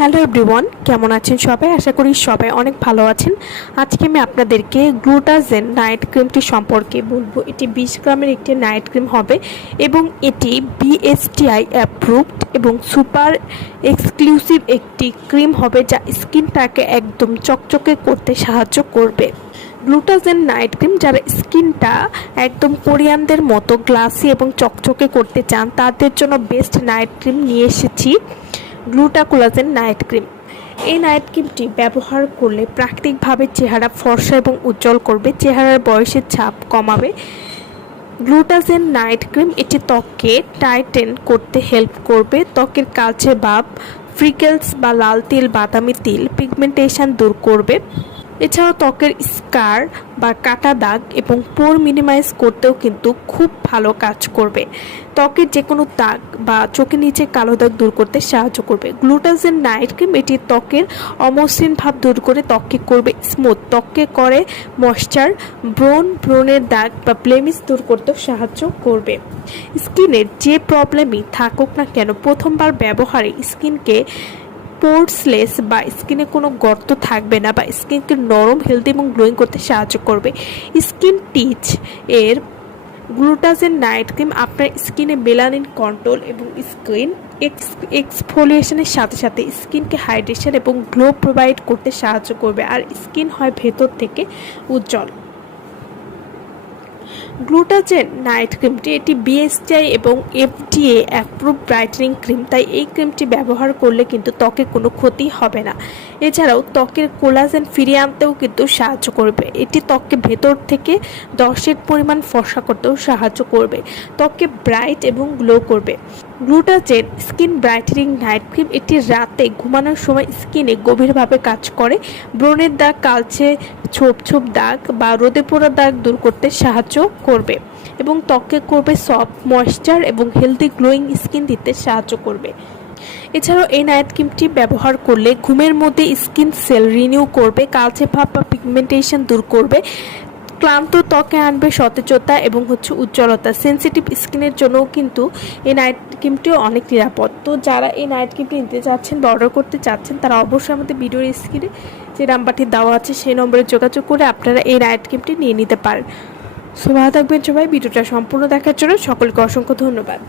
Hello everyone, কেমন আছেন সবাই? আশা করি সবাই অনেক ভালো আছেন। আজকে আমি আপনাদেরকে গ্লুটাজেন নাইট ক্রিমটি সম্পর্কে বলবো। এটি 20 গ্রামের একটি নাইট ক্রিম হবে এবং এটি বিএসটিআই অ্যাপ্রুভড এবং সুপার এক্সক্লুসিভ একটি ক্রিম হবে যা স্কিনটাকে একদম চকচকে করতে সাহায্য করবে। গ্লুটাজেন নাইট ক্রিম যারা স্কিনটা একদম কোরিয়ানদের মতো গ্লাসি এবং চকচকে করতে চান তাদের জন্য বেস্ট নাইট ক্রিম নিয়ে এসেছি, গ্লুটাকোলাজেন নাইট ক্রিম। এই নাইট ক্রিমটি ব্যবহার করলে প্রাকৃতিকভাবে চেহারা ফর্সা এবং উজ্জ্বল করবে, চেহারার বয়সের ছাপ কমাবে। গ্লুটাজেন নাইট ক্রিম এটি ত্বককে টাইটেন করতে হেল্প করবে, ত্বকের কালচে ভাব, ফ্রিকেলস বা লাল তিল, বাদামি তিল, পিগমেন্টেশন দূর করবে। এছাড়াও ত্বকের স্কার বা কাটা দাগ এবং পোর মিনিমাইজ করতেও কিন্তু খুব ভালো কাজ করবে। ত্বকের যে কোনো দাগ বা চোখের নিচে কালো দাগ দূর করতে সাহায্য করবে। গ্লুটাজেন নাইট ক্রিম এটি ত্বকের অমসৃণ ভাব দূর করে ত্বককে করবে স্মুথ, ত্বককে করে ময়েশ্চার, ব্রণের দাগ বা ব্লেমিশ দূর করতেও সাহায্য করবে। স্কিনের যে প্রবলেমই থাকুক না কেন প্রথমবার ব্যবহারে স্কিনকে পোর্সলেস বা স্কিনে কোনো গর্ত থাকবে না বা স্কিনকে নরম, হেলদি এবং গ্লোয়িং করতে সাহায্য করবে। স্কিন টিচ এর গ্লুটাজেন নাইট ক্রিম আপনার স্কিনে মেলানিন কন্ট্রোল এবং স্কিন এক্সফোলিয়েশনের সাথে সাথে স্কিনকে হাইড্রেশন এবং গ্লো প্রোভাইড করতে সাহায্য করবে, আর স্কিন হয় ভেতর থেকে উজ্জ্বল। গ্লুটাজেন নাইট ক্রিমটি এটি বিএসটিআই এবং এফডিএ অ্যাপ্রুভ ব্রাইটেনিং ক্রিম, তাই এই ক্রিমটি ব্যবহার করলে কিন্তু ত্বকের কোনো ক্ষতি হবে না। এছাড়াও ত্বকের কোলাজেন ফিরিয়ে আনতেও কিন্তু সাহায্য করবে। এটি ত্বককে ভেতর থেকে 10-এর পরিমাণ ফর্সা করতেও সাহায্য করবে, ত্বককে ব্রাইট এবং গ্লো করবে। গ্লুটাজেন স্কিন ব্রাইটেনিং নাইট ক্রিম এটি রাতে ঘুমানোর সময় স্কিনে গভীরভাবে কাজ করে, ব্রণের দাগ, কালচে ছোপ দাগ বা রোদে পোড়া দাগ দূর করতে সাহায্য করবে এবং ত্বককে করবে সফট, ময়েশ্চার এবং হেলদি গ্লোয়িং স্কিন দিতে সাহায্য করবে। এছাড়াও এই নাইট ক্রিমটি ব্যবহার করলে ঘুমের মধ্যে স্কিন সেল রিনিউ করবে, কালচে ভাব বা পিগমেন্টেশন দূর করবে, ক্লান্ত ত্বকে আনবে সতেজতা এবং উজ্জ্বলতা। সেন্সিটিভ স্কিনের জন্যও কিন্তু এই নাইট ক্রিমটিও অনেক নিরাপদ। তো যারা এই নাইট ক্রিমটি নিতে চাচ্ছেন বা অর্ডার করতে চাচ্ছেন তারা অবশ্যই আমাদের ভিডিওর স্ক্রিনে যে নাম্বারটি দেওয়া আছে সেই নম্বরে যোগাযোগ করে আপনারা এই নাইট ক্রিমটি নিয়ে নিতে পারেন। সো ভালো থাকবেন সবাই। ভিডিওটা সম্পূর্ণ দেখার জন্য সকলকে অসংখ্য ধন্যবাদ।